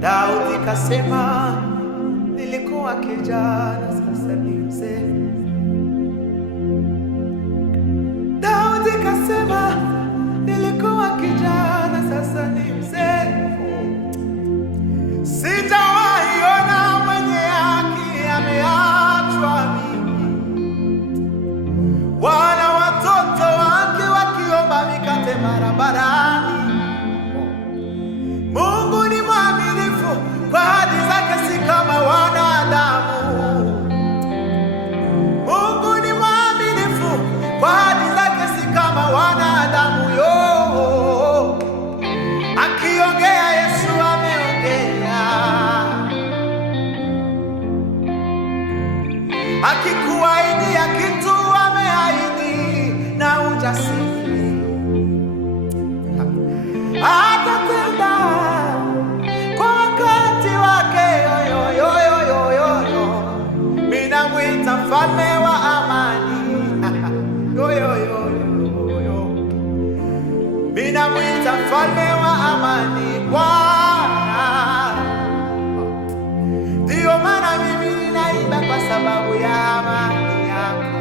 Daudi kasema nilikuwa kijana, sasa ni mzee. Daudi kasema nilikuwa kijana, sasa ni mzee. Sijawahi ona mwenye haki ameachwa mimi, wala watoto wake wakiomba mikate barabarani. Mungu ni mwaminifu, kwa ahadi zake si kama wanadamu. Mungu ni mwaminifu, kwa ahadi zake si kama wanadamu. Akiongea Yesu ameongea, akikuahidia kitu ameahidi na ujasiri atatenda kwa wakati wake. Minamwita mfalme wa amani. Minamwita mfalme wa amani, Bwana. Ndiyo maana mimi ninaimba kwa sababu ya amani yako.